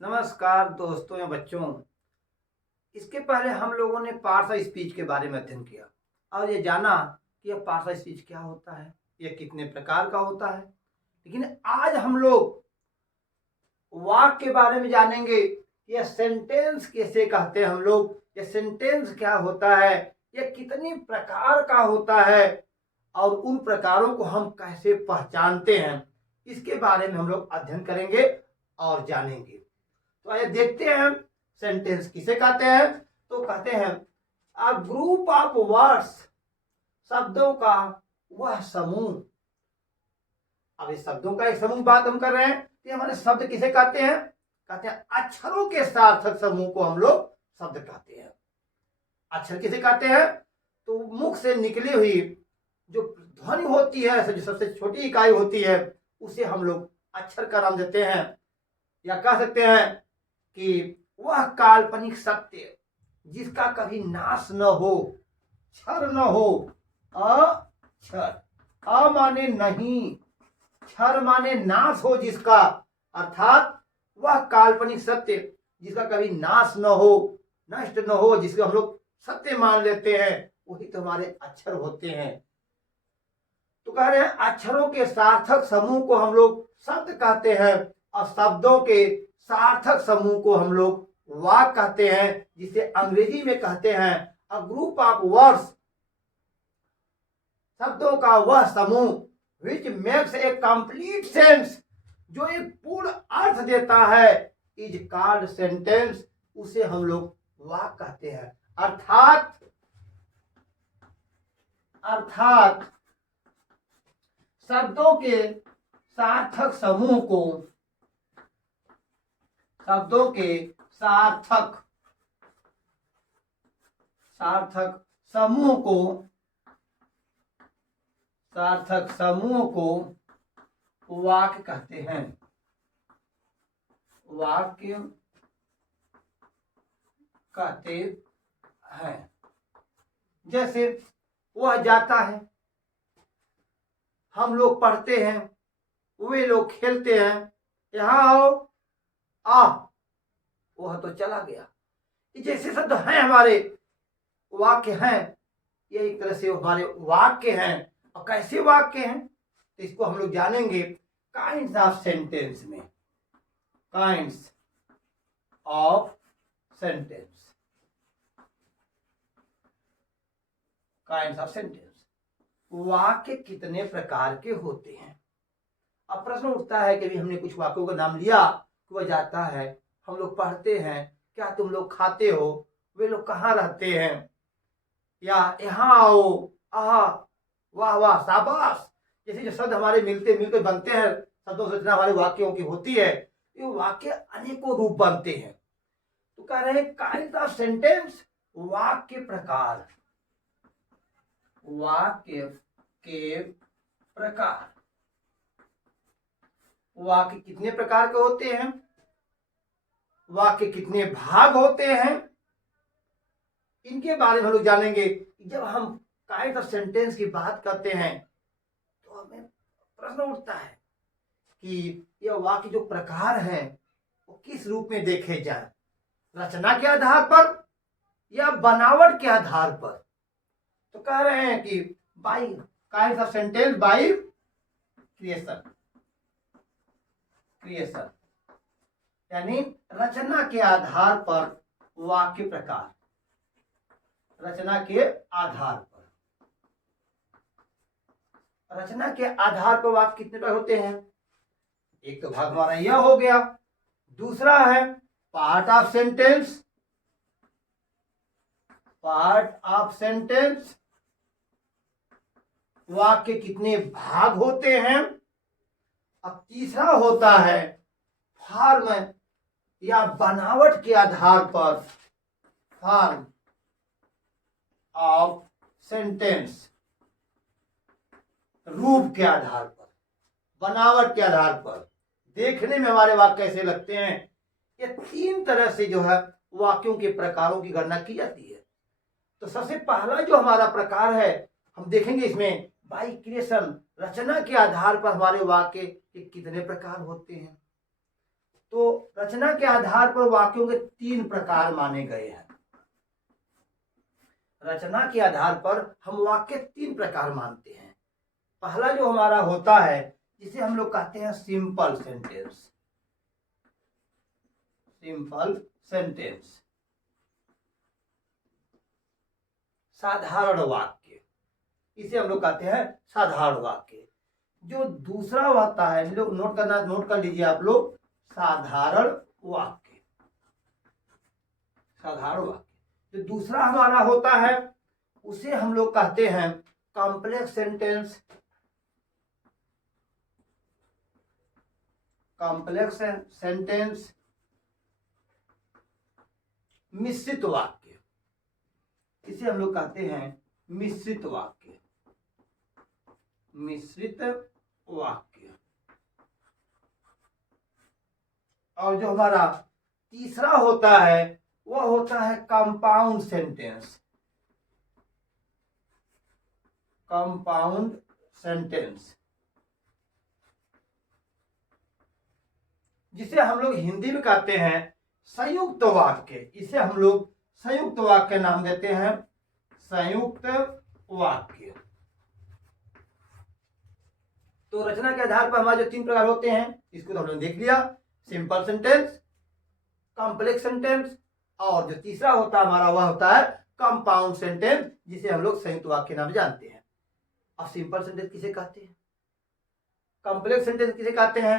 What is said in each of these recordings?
नमस्कार दोस्तों या बच्चों। इसके पहले हम लोगों ने पार्ट्स ऑफ स्पीच के बारे में अध्ययन किया और ये जाना कि यह पार्ट्स ऑफ स्पीच क्या होता है, यह कितने प्रकार का होता है। लेकिन आज हम लोग वाक्य के बारे में जानेंगे। यह सेंटेंस कैसे कहते हैं हम लोग, यह सेंटेंस क्या होता है, यह कितनी प्रकार का होता है और उन प्रकारों को हम कैसे पहचानते हैं, इसके बारे में हम लोग अध्ययन करेंगे और जानेंगे। तो आइए देखते हैं सेंटेंस किसे कहते हैं। तो कहते हैं अ ग्रुप ऑफ वर्ड्स, शब्दों का वह समूह। अब इस शब्दों का एक समूह बात हम कर रहे हैं, तो हमारे शब्द किसे कहते हैं? कहते हैं अक्षरों के सार्थक समूह को हम लोग शब्द कहते हैं। अक्षर किसे कहते हैं? तो मुख से निकली हुई जो ध्वनि होती है, जो सबसे छोटी इकाई होती है, उसे हम लोग अक्षर का नाम देते हैं। या कह सकते हैं कि वह काल्पनिक सत्य जिसका कभी नाश न हो, क्षर न हो। अक्षर, अ माने नहीं, क्षर माने नाश हो जिसका, अर्थात वह काल्पनिक सत्य जिसका कभी नाश न हो, नष्ट न हो, जिसको हम लोग सत्य मान लेते हैं, वही तो हमारे अक्षर होते हैं। तो कह रहे हैं अक्षरों के सार्थक समूह को हम लोग शब्द कहते हैं और शब्दों के सार्थक समूह को हम लोग वाक्य कहते हैं, जिसे अंग्रेजी में कहते हैं अ ग्रुप ऑफ वर्ड्स। शब्दों का वह समूह which makes a complete sense, जो एक पूर्ण अर्थ देता है, इज कॉल्ड सेंटेंस, उसे हम लोग वाक्य कहते हैं। अर्थात शब्दों के सार्थक समूह को, शब्दों के सार्थक समूह को वाक्य कहते हैं। वाक्य कहते हैं। जैसे वह जाता है, हम लोग पढ़ते हैं, वे लोग खेलते हैं, यहाँ आओ, आ, वह तो चला गया। जैसे शब्द हैं हमारे वाक्य हैं, ये एक तरह से हमारे वाक्य हैं। और कैसे वाक्य हैं तो इसको हम लोग जानेंगे काइंड्स ऑफ सेंटेंस में। Kinds of sentence, kinds of sentence, वाक्य कितने प्रकार के होते हैं। अब प्रश्न उठता है कि हमने कुछ वाक्यों का नाम लिया कि वह जाता है, हम लोग पढ़ते हैं, क्या तुम लोग खाते हो, वे लोग कहाँ रहते हैं, या यहाँ आओ, आहा, वाह वाह, शाबाश, जैसे जो शब्द हमारे मिलते मिलते बनते हैं, शब्दों से रचना हमारे वाक्यों की होती है, ये वाक्य अनेकों रूप बनते हैं। तो कह रहे हैं काइंड ऑफ सेंटेंस, वाक्य प्रकार, वाक्य के प्रकार। वाक्य कितने प्रकार के होते हैं, वाक्य कितने भाग होते हैं, इनके बारे में हम लोग जानेंगे। जब हम काइंड ऑफ सेंटेंस की बात करते हैं तो हमें प्रश्न उठता है कि यह वाक्य जो प्रकार हैं वो किस रूप में देखे जाए, रचना के आधार पर या बनावट के आधार पर। तो कह रहे हैं कि by kinds of sentence by creation, यानी रचना के आधार पर वाक्य प्रकार, रचना के आधार पर। रचना के आधार पर वाक्य कितने प्रकार होते हैं? एक तो भाग हमारा यह हो गया, दूसरा है part of sentence, part of sentence, वाक्य कितने भाग होते हैं। अब तीसरा होता है फॉर्म या बनावट के आधार पर, फॉर्म ऑफ सेंटेंस, रूप के आधार पर, बनावट के आधार पर, देखने में हमारे वाक्य कैसे लगते हैं। ये तीन तरह से जो है वाक्यों के प्रकारों की गणना की जाती है। तो सबसे पहला जो हमारा प्रकार है हम देखेंगे इसमें बाय क्रिएशन, रचना के आधार पर हमारे वाक्य के कितने प्रकार होते हैं। तो रचना के आधार पर वाक्यों के 3 प्रकार माने गए हैं। रचना के आधार पर हम वाक्य 3 प्रकार मानते हैं। पहला जो हमारा होता है जिसे हम लोग कहते हैं सिंपल सेंटेंस। सिंपल सेंटेंस, साधारण वाक्य, इसे हम लोग कहते हैं साधारण वाक्य। जो दूसरा होता है, लोग नोट कर लीजिए आप लोग, साधारण वाक्य। साधारण वाक्य जो दूसरा हमारा होता है उसे हम लोग कहते हैं कॉम्प्लेक्स सेंटेंस। कॉम्प्लेक्स सेंटेंस, मिश्रित वाक्य, इसे हम लोग कहते हैं मिश्रित वाक्य। मिश्रित वाक्य। और जो हमारा तीसरा होता है वह होता है कंपाउंड सेंटेंस। कंपाउंड सेंटेंस, जिसे हम लोग हिंदी में कहते हैं संयुक्त वाक्य। इसे हम लोग संयुक्त वाक्य नाम देते हैं, संयुक्त वाक्य। तो रचना के आधार पर हमारे जो 3 प्रकार होते हैं इसको तो हम लोग देख लिया, सिंपल सेंटेंस, कॉम्प्लेक्स सेंटेंस, और जो तीसरा होता है हमारा वह होता है कंपाउंड सेंटेंस, जिसे हम लोग संयुक्त वाक्य नाम जानते हैं। अब सिंपल सेंटेंस किसे कहते हैं, कॉम्प्लेक्स सेंटेंस किसे कहते हैं,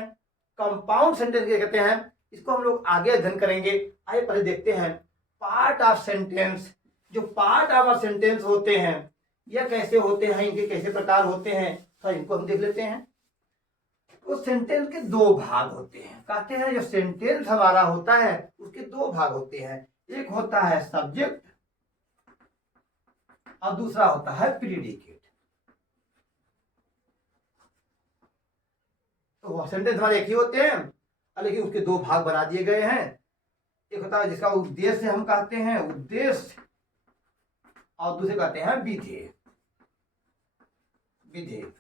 कंपाउंड सेंटेंस किसे कहते हैं, इसको हम लोग आगे अध्ययन करेंगे। आइए पहले देखते हैं पार्ट ऑफ सेंटेंस। जो पार्ट ऑफ सेंटेंस होते हैं यह कैसे होते हैं, इनके कैसे प्रकार होते हैं, तो इनको हम देख लेते हैं। तो सेंटेंस के 2 भाग होते हैं। कहते हैं जो सेंटेंस हमारा होता है उसके 2 भाग होते हैं, एक होता है सब्जेक्ट और दूसरा होता है प्रीडिकेट। तो सेंटेंस हमारे एक ही होते हैं लेकिन उसके 2 भाग बना दिए गए हैं। एक होता है जिसका उद्देश्य हम कहते हैं उद्देश्य, और दूसरे कहते हैं विधेय। विधेय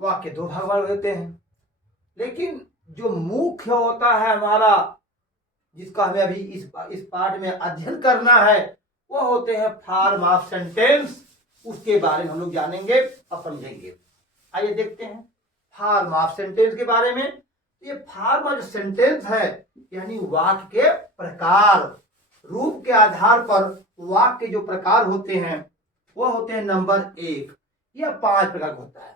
वाक्य 2 भाग वाले होते हैं, लेकिन जो मुख्य होता है हमारा, जिसका हमें अभी इस पार्ट में अध्ययन करना है, वो होते हैं फॉर्म ऑफ सेंटेंस। उसके बारे में हम लोग जानेंगे और समझेंगे। आइए देखते हैं फॉर्म ऑफ सेंटेंस के बारे में। ये फॉर्म ऑफ सेंटेंस है यानी वाक्य के प्रकार, रूप के आधार पर वाक्य के जो प्रकार होते हैं वो होते हैं नंबर 1 या 5 प्रकार का होता है।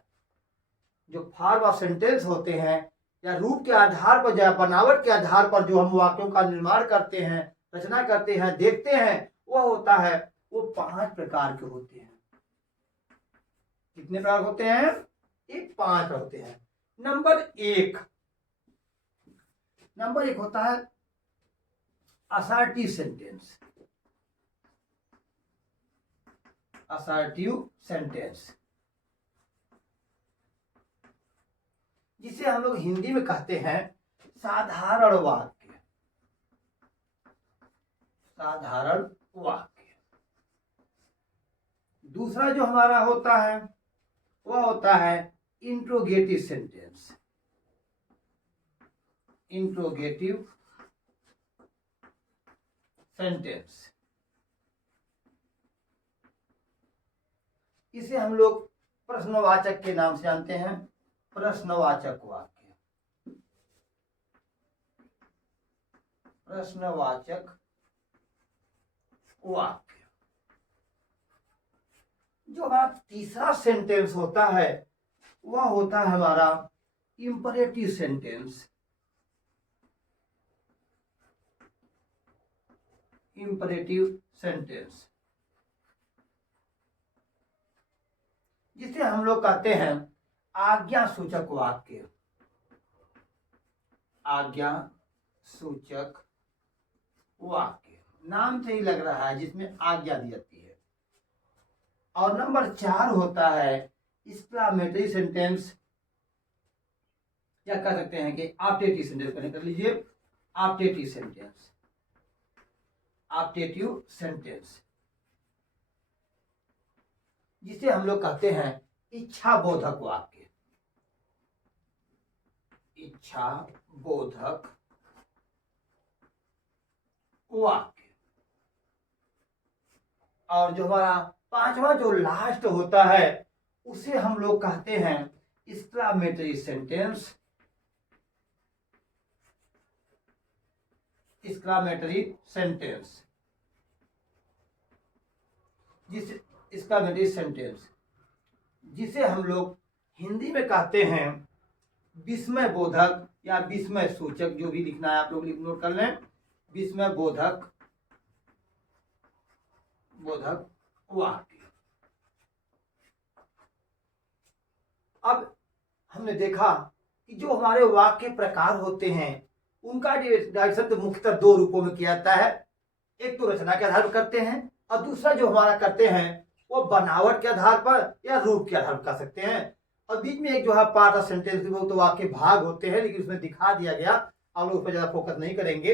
जो फॉर्म ऑफ सेंटेंस होते हैं या रूप के आधार पर या बनावट के आधार पर जो हम वाक्यों का निर्माण करते हैं, रचना करते हैं, देखते हैं, वह होता है वो 5 प्रकार के होते हैं। कितने प्रकार होते हैं, ये 5 होते हैं। नंबर 1 होता है असर्टिव सेंटेंस। असर्टिव सेंटेंस, जिसे हम लोग हिंदी में कहते हैं साधारण वाक्य। साधारण वाक्य। दूसरा जो हमारा होता है वह होता है इंट्रोगेटिव सेंटेंस। इंट्रोगेटिव सेंटेंस, इसे हम लोग प्रश्नवाचक के नाम से जानते हैं, प्रश्नवाचक वाक्य। प्रश्नवाचक वाक्य। जो हमारा तीसरा सेंटेंस होता है वह होता है हमारा इंपरेटिव सेंटेंस। इंपरेटिव सेंटेंस, जिसे हम लोग कहते हैं आज्ञा सूचक वाक्य। आज्ञा सूचक वाक्य, नाम से ही लग रहा है जिसमें आज्ञा दी जाती है। और नंबर 4 होता है एक्सक्लेमेटरी सेंटेंस, या कह सकते हैं कि ऑप्टेटिव सेंटेंस कर लीजिए। ऑप्टेटिव सेंटेंस, ऑप्टेटिव सेंटेंस, जिसे हम लोग कहते हैं इच्छा बोधक वाक्य। इच्छा बोधक वाक्य। और जो हमारा पांचवा जो लास्ट होता है उसे हम लोग कहते हैं एक्सक्लामेटरी सेंटेंस। एक्सक्लामेटरी सेंटेंस जिसे हम लोग हिंदी में कहते हैं विस्मय बोधक या विस्मय सूचक, जो भी लिखना है आप लोग नोट कर लें, विस्मय बोधक वाक्य। अब हमने देखा कि जो हमारे वाक्य प्रकार होते हैं उनका डायरेक्शन तो मुख्यतः दो रूपों में किया जाता है। एक तो रचना के आधार पर करते हैं और दूसरा जो हमारा करते हैं वो बनावट के आधार पर या रूप के आधार पर कर सकते हैं। और बीच में एक जो है पार्ट ऑफ सेंटेंस, वो तो वाक्य भाग होते हैं, लेकिन उसमें दिखा दिया गया, हम लोग उस पर ज्यादा फोकस नहीं करेंगे,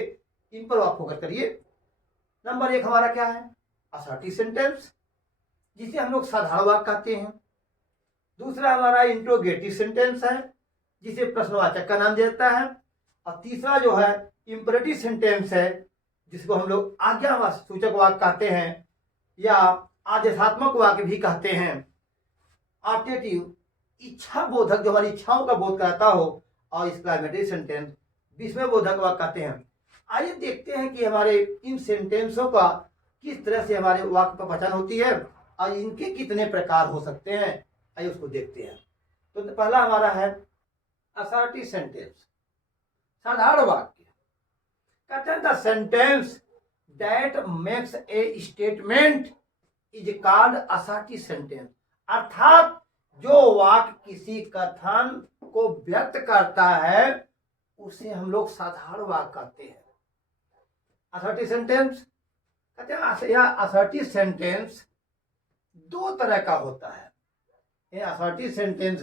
इन पर आप फोकस करिए। नंबर एक हमारा क्या है? असर्टिव सेंटेंस, जिसे हम लोग साधारण वाक्य कहते हैं। दूसरा हमारा इंट्रोगेटिव सेंटेंस है, जिसे प्रश्नवाचक का नाम देता है। और तीसरा जो है इंपरेटिव सेंटेंस है, जिसको हम लोग आज्ञा सूचक वाक्य कहते हैं या आदेशात्मक वाक्य भी कहते हैं। ऑप्टेटिव इच्छा बोधक, जो हमारी इच्छाओं का बोध कराता हो, और एक्सक्लामेटरी सेंटेंस विस्मय बोधक वाक्य कहते हैं। आइए देखते हैं कि हमारे इन सेंटेंसों का किस तरह से हमारे वाक्य पर पहचान होती है और इनके कितने प्रकार हो सकते हैं। आइए उसको देखते हैं। तो पहला हमारा है असर्टिव सेंटेंस, साधारण वाक्य। कहते हैं the sentence that makes a statement is called assertive sentence. अर्थात जो वाक्य किसी कथन को व्यक्त करता है उसे हम लोग साधारण वाक्य कहते हैं। असर्टिव सेंटेंस कहते हैं, यह असर्टिव सेंटेंस दो तरह का होता है। असर्टिव सेंटेंस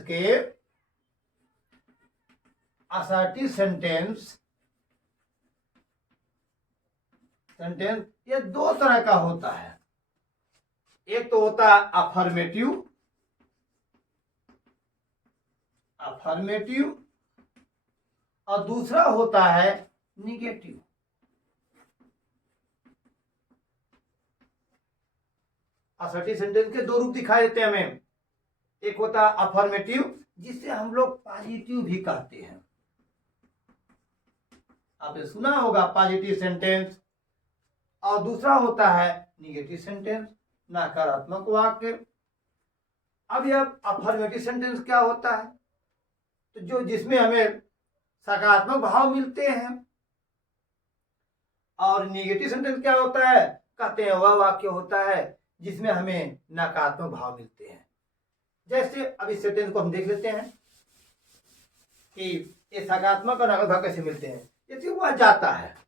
ये दो तरह का होता है। एक तो होता है अफर्मेटिव और दूसरा होता है निगेटिव। असर्टिव सेंटेंस के दो रूप दिखाई देते हैं हमें। एक होता है अफर्मेटिव, जिसे हम लोग पॉजिटिव भी कहते हैं। आपने सुना होगा पॉजिटिव सेंटेंस। और दूसरा होता है निगेटिव सेंटेंस, नकारात्मक वाक्य। अब यह अफर्मेटिव सेंटेंस क्या होता है? तो जो जिसमें हमें सकारात्मक भाव मिलते हैं। और निगेटिव सेंटेंस क्या होता है? कहते हैं वह वाक्य होता है जिसमें हमें नकारात्मक भाव मिलते हैं। जैसे अब इस सेंटेंस को हम देख लेते हैं कि ये सकारात्मक और नकारात्मक भाव कैसे मिलते हैं। जैसे वह जाता है,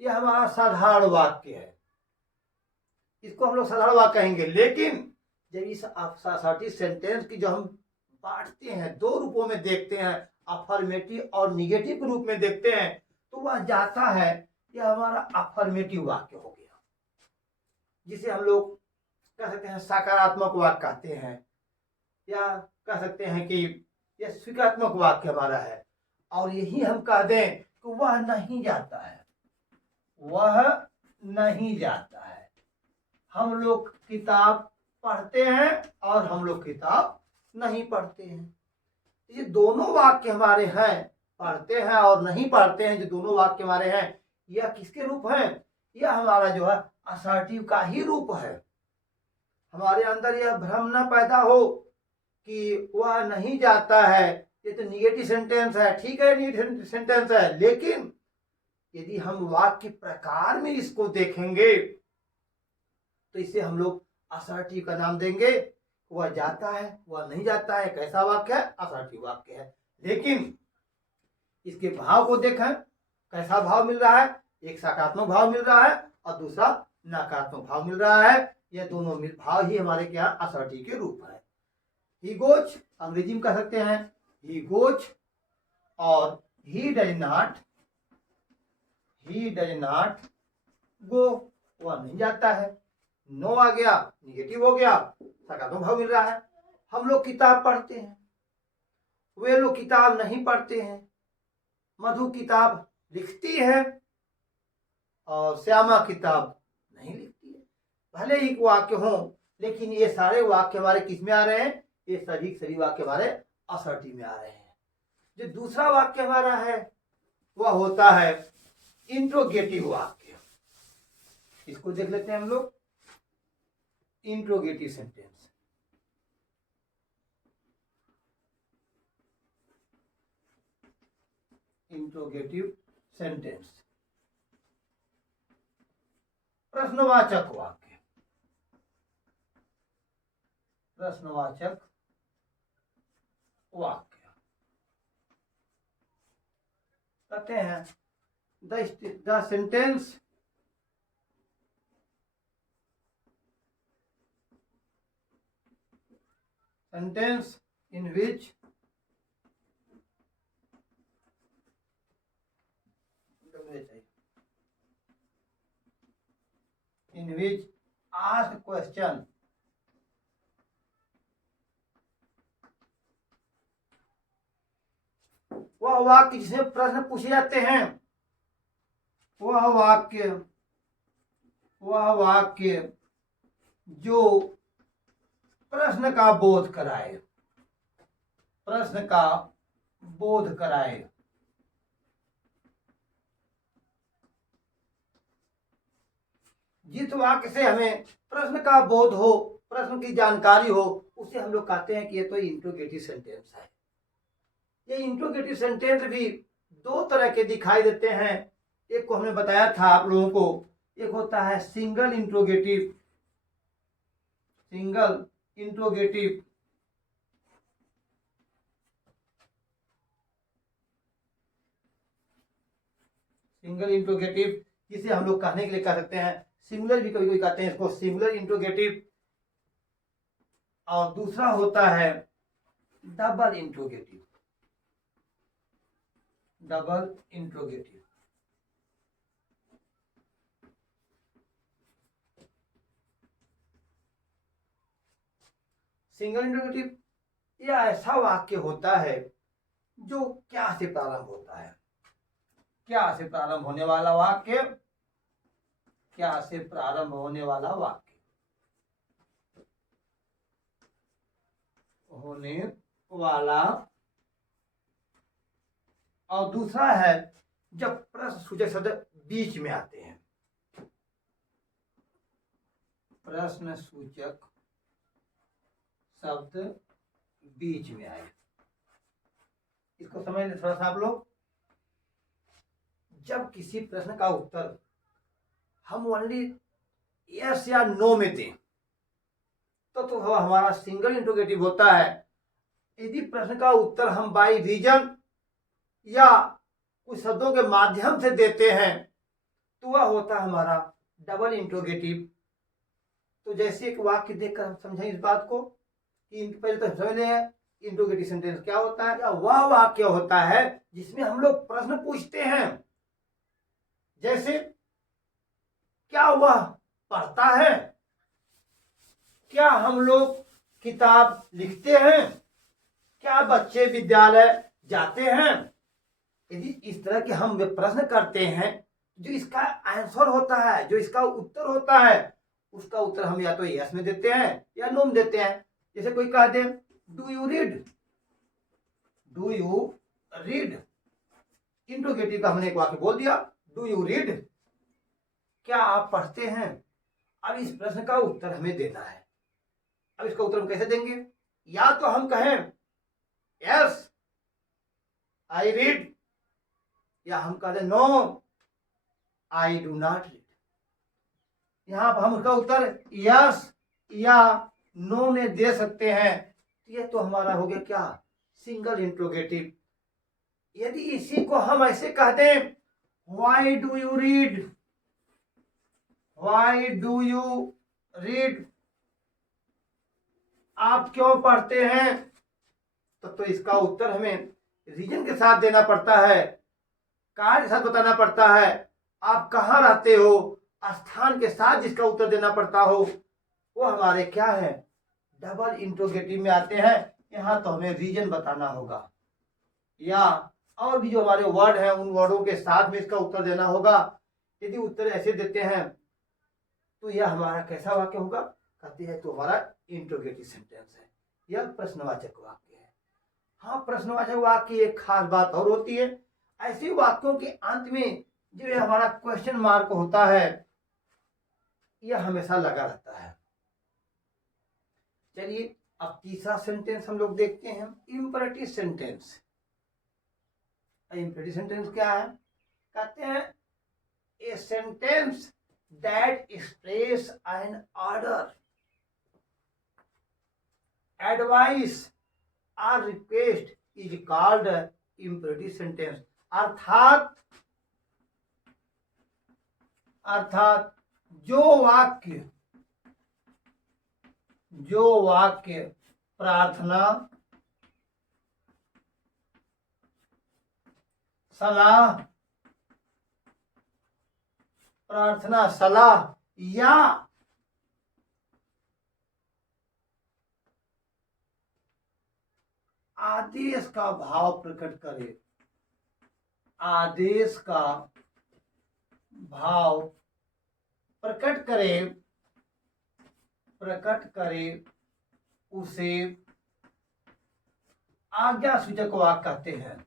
यह हमारा साधारण वाक्य है, इसको हम लोग साधारण वाक्य कहेंगे। लेकिन जब इस असर्टिव सेंटेंस की जो हम बांटते हैं, दो रूपों में देखते हैं, अफर्मेटिव और निगेटिव रूप में देखते हैं, तो वह जाता है, यह हमारा अफर्मेटिव वाक्य हो गया, जिसे हम लोग कह सकते हैं सकारात्मक वाक्य कहते हैं, या कह सकते हैं कि यह स्वीकारात्मक वाक्य हमारा है। और यही हम कह दें कि वह नहीं जाता है, हम लोग किताब पढ़ते हैं और हम लोग किताब नहीं पढ़ते हैं। ये दोनों वाक्य हमारे हैं, पढ़ते हैं और नहीं पढ़ते हैं, जो दोनों वाक्य हमारे हैं, यह किसके रूप हैं? यह हमारा जो है असर्टिव का ही रूप है। हमारे अंदर यह भ्रम न पैदा हो कि वह नहीं जाता है, ये तो निगेटिव सेंटेंस है। ठीक है, निगेटिव सेंटेंस है, लेकिन यदि हम वाक्य प्रकार में इसको देखेंगे तो इसे हम लोग असर्टिव का नाम देंगे। वह जाता है, वह नहीं जाता है, कैसा वाक्य है? असर्टिव वाक्य है। लेकिन इसके भाव को देखें, कैसा भाव मिल रहा है? एक सकारात्मक भाव मिल रहा है और दूसरा नकारात्मक भाव मिल रहा है। यह दोनों भाव ही हमारे क्या असर्टिव के रूप है। ही गोज अंग्रेजी में कह सकते हैं ही गोज, और ही डज नॉट गो, वह नहीं जाता है। नो आ गया, निगेटिव हो गया, सकारात्मक भाव मिल रहा है। हम लोग किताब पढ़ते हैं, वे लोग किताब नहीं पढ़ते हैं। मधु किताब लिखती है और श्यामा किताब नहीं लिखती है। भले ही वाक्य हो, लेकिन ये सारे वाक्य हमारे किस में आ रहे हैं? ये सभी वाक्य हमारे असर्टिव में आ रहे हैं। जो दूसरा वाक्य हमारा है वह होता है इंट्रोगेटिव वाक्य। इसको देख लेते हैं हम लोग, इंट्रोगेटिव सेंटेंस। इंट्रोगेटिव सेंटेंस, प्रश्नवाचक वाक्य। प्रश्नवाचक वाक्य कहते हैं the sentence in which asked question वह वाक्य जिसमें प्रश्न पूछे जाते हैं, वह वाक्य जो प्रश्न का बोध कराए, प्रश्न का बोध कराए। जिस वाक्य से हमें प्रश्न का बोध हो, प्रश्न की जानकारी हो, उसे हम लोग कहते हैं कि ये तो इंट्रोगेटिव सेंटेंस है। ये इंट्रोगेटिव सेंटेंस भी दो तरह के दिखाई देते हैं। एक को हमने बताया था आप लोगों को, एक होता है सिंगल इंट्रोगेटिव। सिंगल इंट्रोगेटिव जिसे हम लोग कहने के लिए कह सकते हैं सिंगुलर, भी कभी कभी कहते हैं इसको सिंगुलर इंट्रोगेटिव। और दूसरा होता है double interrogative. Double interrogative single interrogative यह ऐसा वाक्य होता है जो क्या से प्रारंभ होता है। क्या से प्रारंभ होने वाला वाक्य, क्या से प्रारंभ होने वाला वाक्य होने वाला। और दूसरा है जब प्रश्न सूचक शब्द बीच में आते हैं। प्रश्न सूचक शब्द बीच में आए, इसको समझ लें थोड़ा सा आप लोग। जब किसी प्रश्न का उत्तर हम ओनली यस या नो में दें तो हमारा सिंगल इंट्रोगेटिव होता है। यदि प्रश्न का उत्तर हम बाय रीजन या कुछ शब्दों के माध्यम से देते हैं तो वह होता है हमारा डबल इंट्रोगेटिव। तो जैसे एक वाक्य देखकर हम समझें इस बात को कि पहले तो समझ लें इंट्रोगेटिव सेंटेंस क्या होता है। वह वाक्य होता है जिसमें हम लोग प्रश्न पूछते हैं, जैसे क्या वह पढ़ता है, क्या हम लोग किताब लिखते हैं, क्या बच्चे विद्यालय जाते हैं। यदि इस तरह के हम प्रश्न करते हैं, जो इसका आंसर होता है, जो इसका उत्तर होता है, उसका उत्तर हम या तो यस में देते हैं या नो में देते हैं। जैसे कोई कह they do you read, do you read, interrogative का हमने एक वाक्य बोल दिया, डू यू रीड, क्या आप पढ़ते हैं। अब इस प्रश्न का उत्तर हमें देना है। अब इसका उत्तर हम कैसे देंगे? या तो हम कहें यस आई रीड, या हम कह दें no I do not read. यहां पर हम उसका उत्तर यस या नो में दे सकते हैं। ये तो हमारा हो गया क्या? Single interrogative. यदि इसी को हम ऐसे कह दें why do you read, why do you read, आप क्यों पढ़ते हैं, तो इसका उत्तर हमें रीजन के साथ देना पड़ता है, कार्य के साथ बताना पड़ता है, आप कहाँ रहते हो, स्थान के साथ जिसका उत्तर देना पड़ता हो, वो हमारे क्या है? डबल इंट्रोगेटिव में आते हैं, यहाँ तो हमें रीजन बताना होगा, या और भी जो हमारे वर्ड हैं उन वर्डों के साथ में इसका उत्तर देना होगा। यदि उत्तर ऐसे देते हैं तो यह हमारा कैसा वाक्य होगा? कहते हैं तो हमारा इंट्रोगेटिव सेंटेंस है, यह प्रश्नवाचक वाक्य है। हाँ, प्रश्नवाचक वाक्य एक खास बात और होती है, ऐसे वाक्यों के अंत में जो हमारा क्वेश्चन मार्क होता है यह हमेशा लगा रहता है। चलिए अब तीसरा सेंटेंस हम लोग देखते हैं, इंपरेटिव सेंटेंस। इंपरेटिव सेंटेंस क्या है? कहते हैं a sentence that express an order, advice और request is called imperative sentence. अर्थात जो वाक्य प्रार्थना, सलाह या आदेश का भाव प्रकट करे, आदेश का भाव प्रकट करे उसे आज्ञा सूचक वाक्य कहते हैं।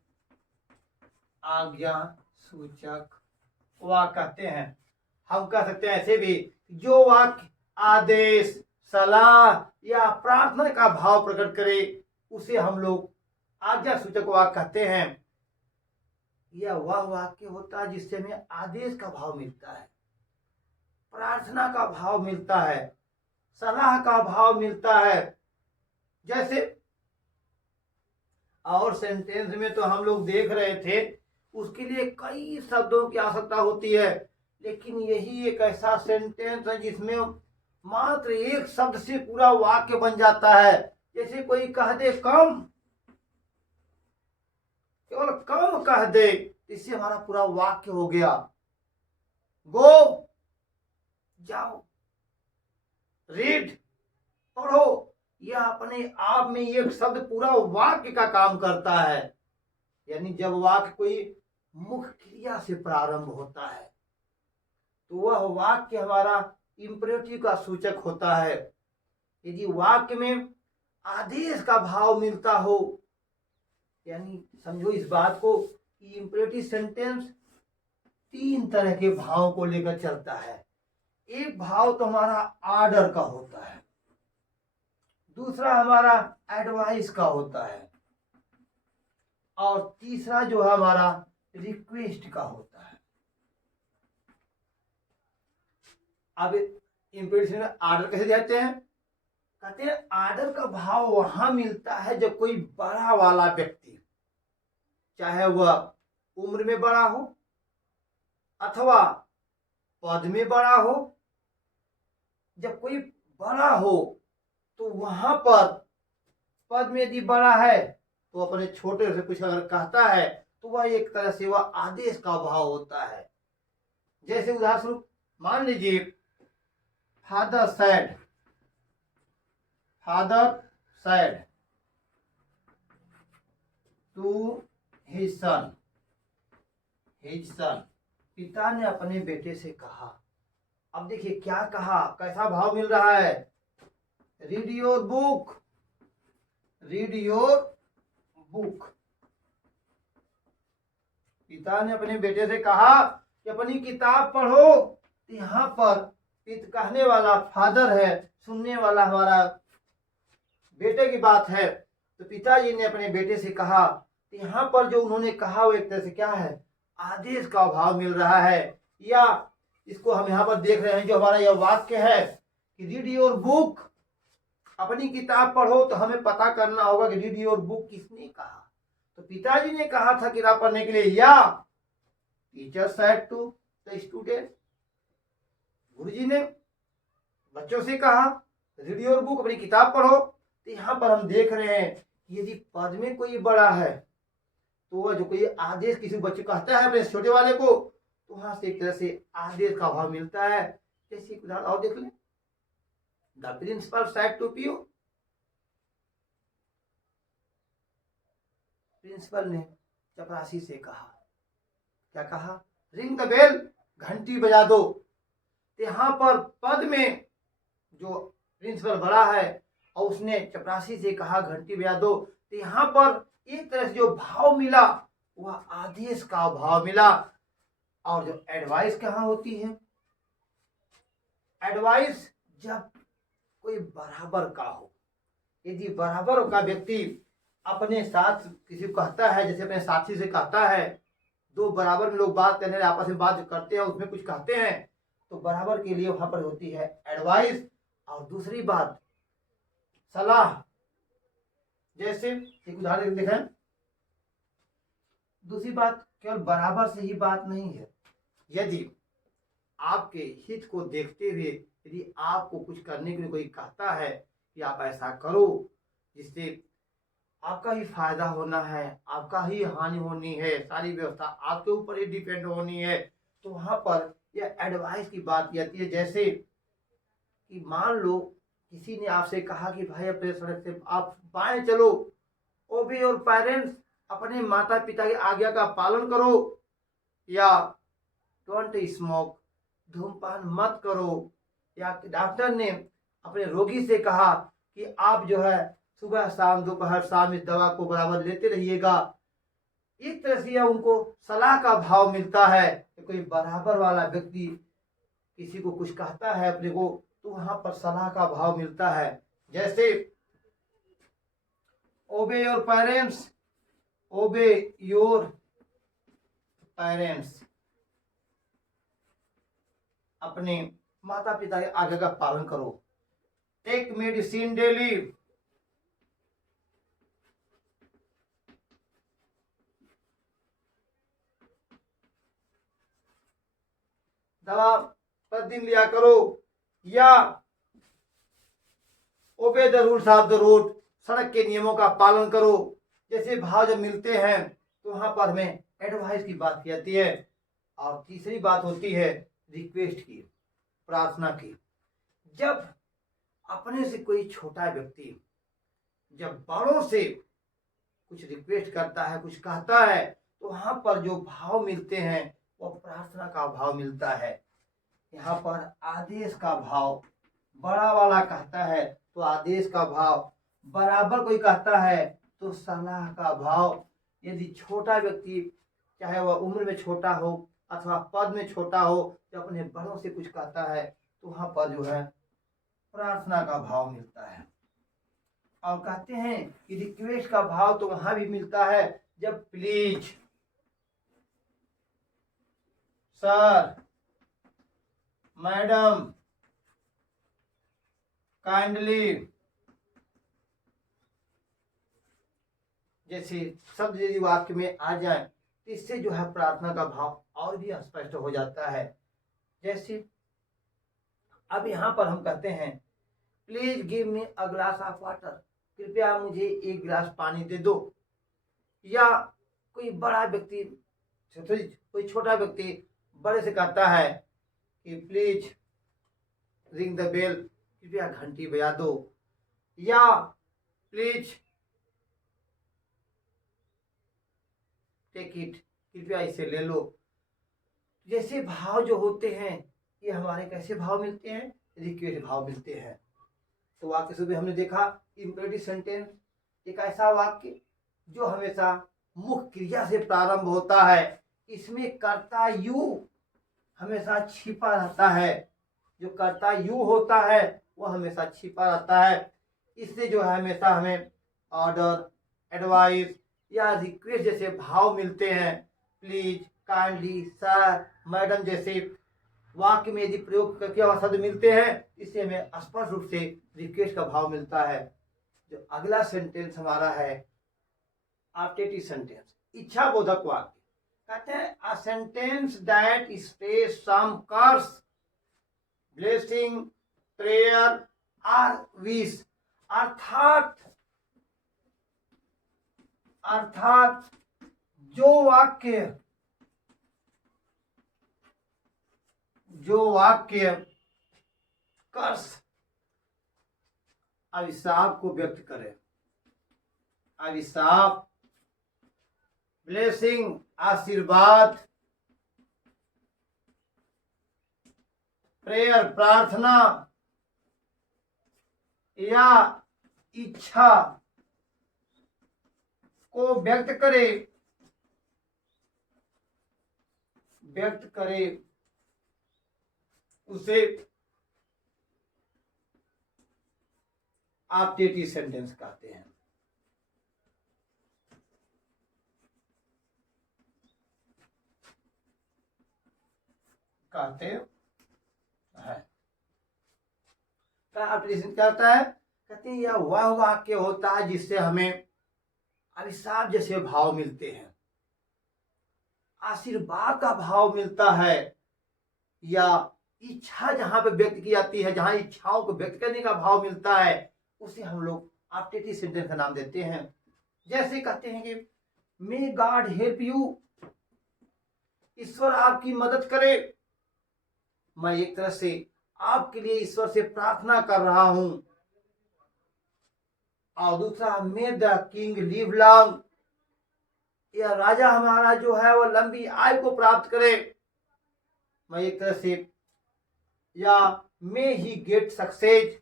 आज्ञा सूचक वाक्य कहते हैं। हम कह सकते हैं ऐसे भी, जो वाक्य आदेश, सलाह या प्रार्थना का भाव प्रकट करे उसे हम लोग आज्ञा सूचक वाक्य कहते हैं। यह वह वाक्य होता है जिससे हमें आदेश का भाव मिलता है, प्रार्थना का भाव मिलता है, सलाह का भाव मिलता है। जैसे और सेंटेंस में तो हम लोग देख रहे थे, उसके लिए कई शब्दों की आवश्यकता होती है, लेकिन यही एक ऐसा सेंटेंस है जिसमें मात्र एक शब्द से पूरा वाक्य बन जाता है। जैसे कोई कह दे कम, केवल कम कह दे, इससे हमारा पूरा वाक्य हो गया। गो, जाओ, रीड, पढ़ो, यह अपने आप में एक शब्द पूरा वाक्य का काम करता है। यानी जब वाक्य कोई मुख्य क्रिया से प्रारंभ होता है तो वह वाक्य हमारा इंपरेटिव का सूचक होता है। यदि वाक्य में आदेश का भाव मिलता हो, यानी समझो इस बात को कि इंपरेटिव सेंटेंस तीन तरह के भाव को लेकर चलता है। एक भाव तो हमारा आर्डर का होता है, दूसरा हमारा एडवाइस का होता है, और तीसरा जो है हमारा रिक्वेस्ट का होता है। अब इंपरेटिव में आर्डर कैसे देते हैं? कहते हैं आर्डर का भाव वहां मिलता है जब कोई बड़ा वाला व्यक्ति, चाहे वह उम्र में बड़ा हो अथवा पद में बड़ा हो, जब कोई बड़ा हो तो वहां पर पद में यदि बड़ा है तो अपने छोटे से कुछ अगर कहता है तो वह एक तरह से वह आदेश का भाव होता है। जैसे उदाहरण स्वरूप मान लीजिए, father said to his son, पिता ने अपने बेटे से कहा। अब देखिए क्या कहा, कैसा भाव मिल रहा है? रीड योर बुक, पिता ने अपने बेटे से कहा कि अपनी किताब पढ़ो। यहाँ पर कहने वाला फादर है, सुनने वाला हमारा बेटे की बात है। तो पिताजी ने अपने बेटे से कहा, यहाँ पर जो उन्होंने कहा वो एक तरह से क्या है? आदेश का भाव मिल रहा है। या इसको हम यहाँ पर देख रहे हैं, जो हमारा यह वाक्य है कि रीड योर बुक, अपनी किताब पढ़ो, तो हमें पता करना होगा कि रीड योर बुक किसने कहा। तो पिताजी ने कहा था किताब पढ़ने के लिए, या teacher said to the student, गुरुजी ने बच्चों से कहा रीड योर बुक, अपनी किताब पढ़ो। तो यहाँ पर हम देख रहे हैं कि यदि पद में कोई बड़ा है तो वह जो कोई आदेश किसी बच्चे को कहता है अपने छोटे वाले को, तो वहां से एक तरह से आदेश का भाव मिलता है। जैसे उदाहरण और देख लें, the principal said to peon, प्रिंसिपल ने चपरासी से कहा, क्या कहा? रिंग द बेल, घंटी बजा दो। तो यहाँ पर पद में जो प्रिंसिपल बड़ा है और उसने चपरासी से कहा घंटी बजा दो, तो यहाँ पर एक तरह से जो भाव मिला वह आदेश का भाव मिला। और जो एडवाइस कहाँ होती है? एडवाइस जब कोई बराबर का हो, यदि बराबर का व्यक्ति अपने साथ किसी को कहता है, जैसे अपने साथी से कहता है, दो बराबर में लोग बात करने आपस में बात करते हैं, उसमें कुछ कहते हैं, तो बराबर के लिए वहां पर होती है एडवाइस। और दूसरी बात सलाह। जैसे एक उदाहरण देखें, दूसरी बात केवल बराबर से ही बात नहीं है। यदि आपके हित को देखते हुए यदि आपको कुछ करने के लिए कोई कहता है कि आप ऐसा करो जिससे आपका ही फायदा होना है, आपका ही हानि होनी है, सारी व्यवस्था आपके ऊपर ही डिपेंड होनी है, तो वहां पर यह एडवाइस की बात आती है। जैसे कि मान लो किसी ने आपसे कहा कि भाई अपने सड़क से आप बाएं चलो, ओबे योर पेरेंट्स, अपने माता पिता की आज्ञा का पालन करो, या डोंट स्मोक, धूमपान मत करो, या डॉक्टर ने अपने रोगी से कहा कि आप जो है सुबह शाम दोपहर शाम इस दवा को बराबर लेते रहिएगा। इस तरह से उनको सलाह का भाव मिलता है कि कोई बराबर वाला व्यक्ति किसी को कुछ कहता है अपने को, तो वहां पर सलाह का भाव मिलता है। जैसे ओबे योर पेरेंट्स, ओबे योर पेरेंट्स, अपने माता पिता के आज्ञा का पालन करो। टेक मेडिसिन डेली, दवा प्रतिदिन लिया करो, या obey the rules of the road, सड़क के नियमों का पालन करो। जैसे भाव जब मिलते हैं तो वहां पर हमें एडवाइस की बात की जाती है। और तीसरी बात होती है रिक्वेस्ट की, प्रार्थना की। जब अपने से कोई छोटा व्यक्ति जब बड़ों से कुछ रिक्वेस्ट करता है, कुछ कहता है, तो वहां पर जो भाव मिलते हैं वो प्रार्थना का भाव मिलता है। यहाँ पर आदेश का भाव, बड़ा वाला कहता है तो आदेश का भाव, बराबर कोई कहता है तो सलाह का भाव। यदि छोटा व्यक्ति चाहे वह उम्र में छोटा हो अथवा पद में छोटा हो, जब अपने बड़ों से कुछ कहता है तो वहां पर जो है प्रार्थना का भाव मिलता है। और कहते हैं कि रिक्वेस्ट का भाव तो वहां भी मिलता है जब प्लीज, सर, मैडम, काइंडली, जैसे शब्द यदि वाक्य में आ जाए तो इससे जो है प्रार्थना का भाव और भी स्पष्ट हो जाता है। जैसे अब यहाँ पर हम कहते हैं please give me a glass of water, कृपया मुझे एक गिलास पानी दे दो। या कोई बड़ा व्यक्ति कोई छोटा व्यक्ति बड़े से कहता है कि प्लीज रिंग द बेल, कृपया घंटी बजा दो, या प्लीज टेक इट, कृपया इसे ले लो। जैसे भाव जो होते हैं ये हमारे कैसे भाव मिलते हैं? रिक्वेस्ट भाव मिलते हैं। तो वाक्य सुबह हमने देखा इम्पेरेटिव सेंटेंस, एक ऐसा वाक्य जो हमेशा मुख्य क्रिया से प्रारंभ होता है। इसमें कर्ता यू हमेशा छिपा रहता है, जो कर्ता यू होता है वो हमेशा छिपा रहता है। इससे जो है हमेशा हमें ऑर्डर, एडवाइस या रिक्वेस्ट जैसे भाव मिलते हैं। प्लीज, काइंडली, सर, मैडम जैसे वाक्य में यदि प्रयोग करके हुआ शब्द मिलते हैं, इससे हमें स्पष्ट रूप से रिक्वेस्ट का भाव मिलता है। जो अगला सेंटेंस हमारा है ऑप्टेटिव सेंटेंस, इच्छा बोधक वाक्य। कहते हैं a sentence that space some curse, blessing, prayer और विश। अर्थात जो वाक्य कर्स, अभिशाप को व्यक्त करे, अभिशाप ब्लेसिंग आशीर्वाद, प्रेयर प्रार्थना या इच्छा को व्यक्त करे उसे ऑप्टेटिव सेंटेंस कहते हैं। कहता है, कहते हैं यह वह वाक्य होता है जिससे हमें अभिशाप जैसे भाव मिलते हैं, आशीर्वाद का भाव मिलता है, या इच्छा जहां पे व्यक्त की जाती है, जहां इच्छाओं को व्यक्त करने का भाव मिलता है, उसे हम लोग ऑप्टेटिव सेंटेंस का नाम देते हैं। जैसे कहते हैं कि मे गॉड हेल्प यू, ईश्वर आपकी मदद करे। मैं एक तरह से आपके लिए ईश्वर से प्रार्थना कर रहा हूं। और दूसरा, मे द किंग लिव लॉन्ग, यह राजा हमारा जो है वह लंबी आयु को प्राप्त करे। मैं एक तरह से, या मे ही गेट सक्सेस,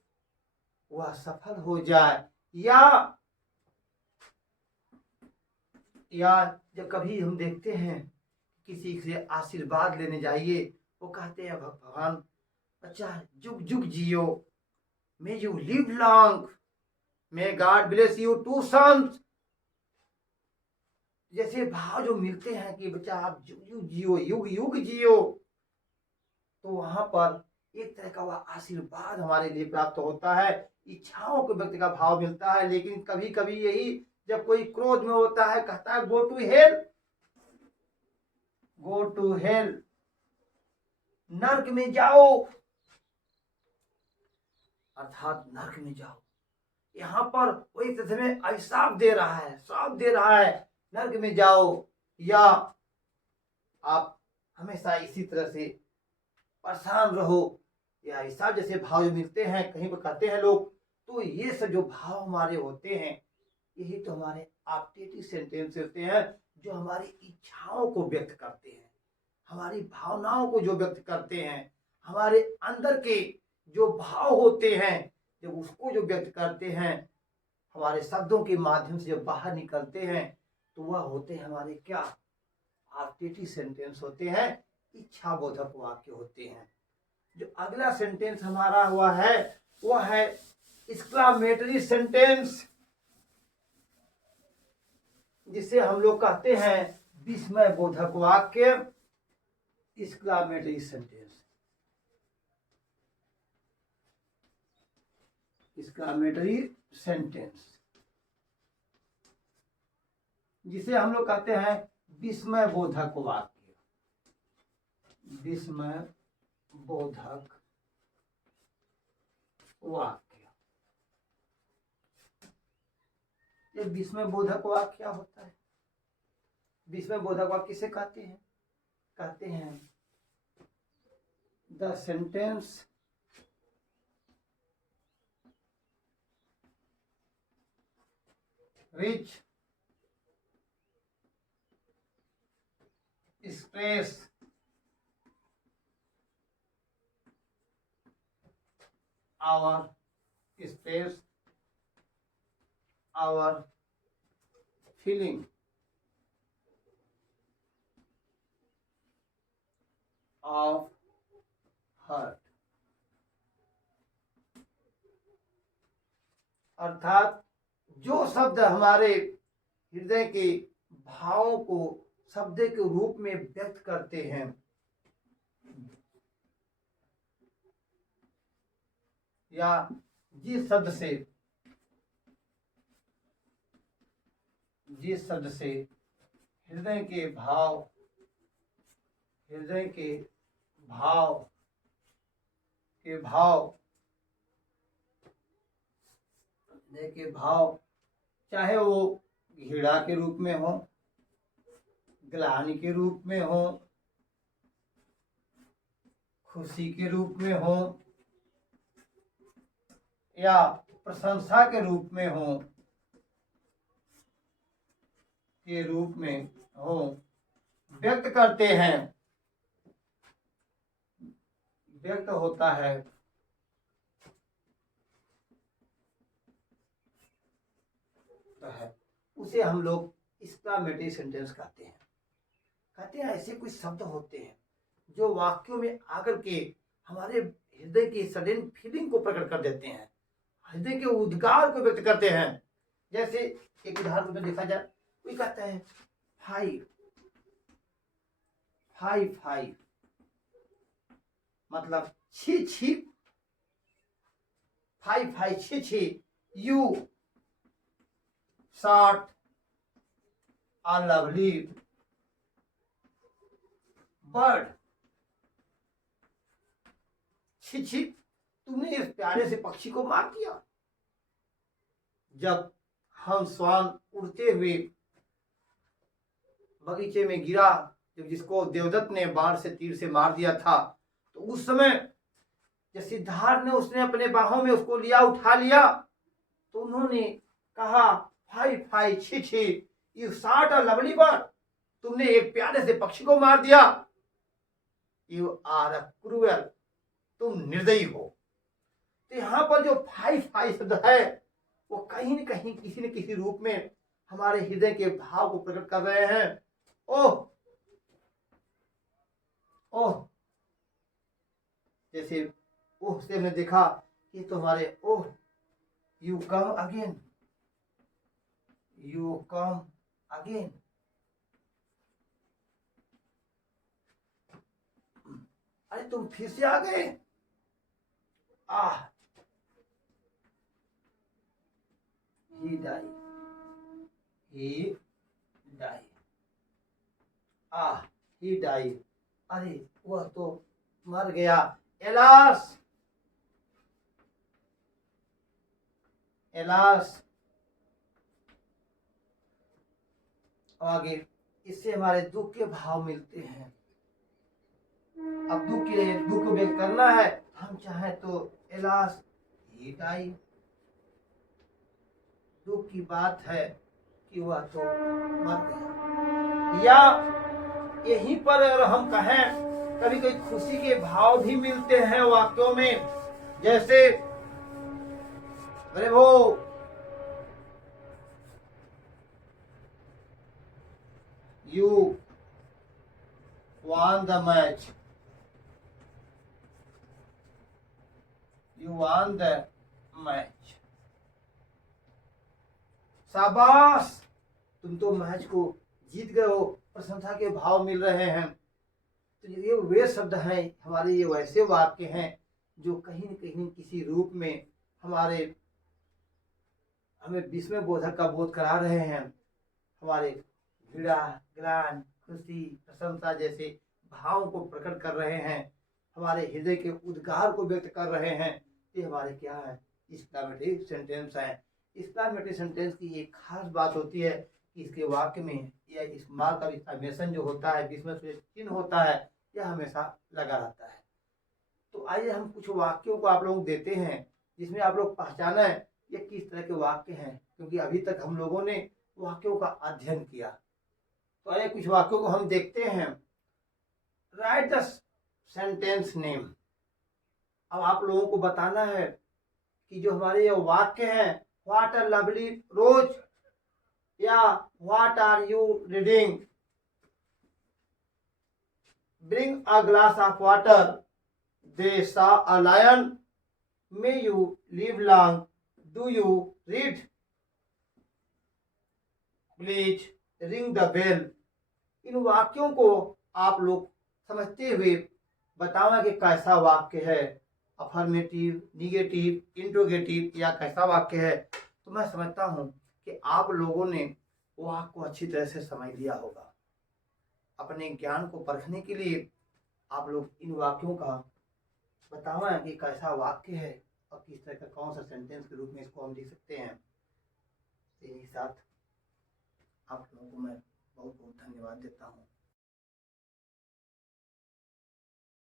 वह सफल हो जाए। या जब कभी हम देखते हैं किसी से आशीर्वाद लेने जाइए, वो कहते हैं भगवान अच्छा जुग जुग जियो, may you live long, may God bless you to sons. जैसे भाव जो मिलते हैं कि बच्चा आप जुग जुग जियो, युग युग जियो, तो वहां पर एक तरह का वह आशीर्वाद हमारे लिए प्राप्त होता है, इच्छाओं के व्यक्ति का भाव मिलता है। लेकिन कभी कभी यही जब कोई क्रोध में होता है, कहता है go to hell, go to hell, नर्क में जाओ, अर्थात नर्क में जाओ। यहाँ पर वो एक तरह में अभिशाप दे रहा है, श्राप दे रहा है, नर्क में जाओ, या आप हमेशा इसी तरह से परेशान रहो, या ऐसा जैसे भाव मिलते हैं कहीं पर कहते हैं लोग। तो ये सब जो भाव हमारे होते हैं, यही तो हमारे ऑप्टेटिव सेंटेंस होते हैं, जो हमारी इच्छाओं को व्यक्त करते हैं, हमारी भावनाओं को जो व्यक्त करते हैं, हमारे अंदर के जो भाव होते हैं, जब उसको जो व्यक्त करते हैं, हमारे शब्दों के माध्यम से जब बाहर निकलते हैं, तो वह होते हैं हमारे क्या, ऑप्टेटिव सेंटेंस होते हैं, इच्छा बोधक वाक्य होते हैं। जो अगला सेंटेंस हमारा हुआ है वह है एक्सक्लामेटरी सेंटेंस, जिसे हम लोग कहते हैं विस्मय बोधक वाक्य, एक्सक्लामेटरी सेंटेंस, एक्सक्लामेटरी सेंटेंस, जिसे हम लोग कहते हैं विस्मय बोधक वाक्य, विस्मय बोधक वाक्य। ये विस्मय बोधक वाक्य क्या होता है? विस्मय बोधक वाक्य किसे कहते हैं? कहते हैं the sentence which express our space, our feeling of hurt, अर्थात जो शब्द हमारे हृदय के भावों को शब्द के रूप में व्यक्त करते हैं, या जिस शब्द से हृदय के भाव चाहे वो घृणा के रूप में हो, ग्लानि के रूप में हो, खुशी के रूप में हो, या प्रशंसा के रूप में हो, के रूप में हो व्यक्त करते हैं, व्यक्त होता है, उसे हम लोग एक्सक्लेमेटरी सेंटेंस कहते हैं। कहते हैं ऐसे कुछ शब्द होते हैं जो वाक्यों में आकर के हमारे हृदय की सडन फीलिंग को प्रकट कर देते हैं, हृदय के उद्गार को व्यक्त करते हैं। जैसे एक उदाहरण में देखा जाए, कोई कहता है 5 5 5 मतलब 6 6, 5 5 6 6, you short a lovely bird। छी छी, तुमने इस प्यारे से पक्षी को मार दिया। जब हम श्वान उड़ते हुए बगीचे में गिरा, जब जिसको देवदत्त ने बाण से तीर से मार दिया था, तो उस समय जब सिद्धार्थ ने उसने अपने बाहों में उसको लिया, उठा लिया, तो उन्होंने कहा 5 5 6 6, you shot a lovely bird, तुमने एक प्यारे से पक्षी को मार दिया। यू आर अ क्रूअल, तुम निर्दयी हो। तो यहाँ पर जो 5 5 शब्द है वो कहीं न कहीं किसी न किसी रूप में हमारे हृदय के भाव को प्रकट कर रहे हैं। ओह ओह, जैसे ओह से हमने देखा कि तुम्हारे oh, you come again, you come again. अरे तुम फिर से आ गए। आह, he died, he died, ah he died, अरे वह तो मर गया। एलास एलास, आगे इससे हमारे दुख के भाव मिलते हैं। अब दुख के लिए दुख व्यक्त करना है, हम चाहे तो एलास ही डाई, दुख की बात है कि वह तो मर गया। या यहीं पर अगर हम कहें, कभी कभी खुशी के भाव भी मिलते हैं वाक्यों में। जैसे अरे वो you won the match, you won the match, शाबाश, तुम तो मैच को जीत गए हो, प्रशंसा के भाव मिल रहे हैं। तो ये वे शब्द हैं, हमारे ये वैसे वाक्य हैं जो कहीं न कहीं किसी रूप में हमें विस्मय बोधक का बोध करा रहे हैं। हमारे घृणा, ग्लानि, खुशी, प्रशंसा जैसे भावों को प्रकट कर रहे हैं, हमारे हृदय के उद्गार को व्यक्त कर रहे हैं। ये हमारे क्या है, एक्सक्लेमेटरी सेंटेंस है। एक्सक्लेमेटरी सेंटेंस की एक खास बात होती है कि इसके वाक्य में यह इस मार्क का एक्सक्लेमेशन जो होता है, जिसमें से चिन्ह होता है, यह हमेशा लगा रहता है। तो आइए हम कुछ वाक्यों को आप लोग देते हैं जिसमें आप लोग पहचाना है ये किस तरह के वाक्य हैं, क्योंकि अभी तक हम लोगों ने वाक्यों का अध्ययन किया। तो आइए कुछ वाक्यों को हम देखते हैं। Right the sentence name. अब आप लोगों को बताना है कि जो हमारे ये वाक्य हैं, व्हाट अ लवली रोज या what are you reading, bring a glass of water, they saw a lion, may you live long, do you read, please ring the bell. इन वाक्यों को आप लोग समझते हुए बताना कि कैसा वाक्य है, अफर्मेटिव, निगेटिव, इंट्रोगेटिव या कैसा वाक्य है। तो मैं समझता हूं कि आप लोगों ने वाक्य को अच्छी तरह से समझ लिया होगा। अपने ज्ञान को परखने के लिए आप लोग इन वाक्यों का बताना कि कैसा वाक्य है और किस तरह का कौन सा सेंटेंस के रूप में इसको हम लिख सकते हैं। यही साथ आप लोगों को मैं बहुत बहुत धन्यवाद देता हूँ।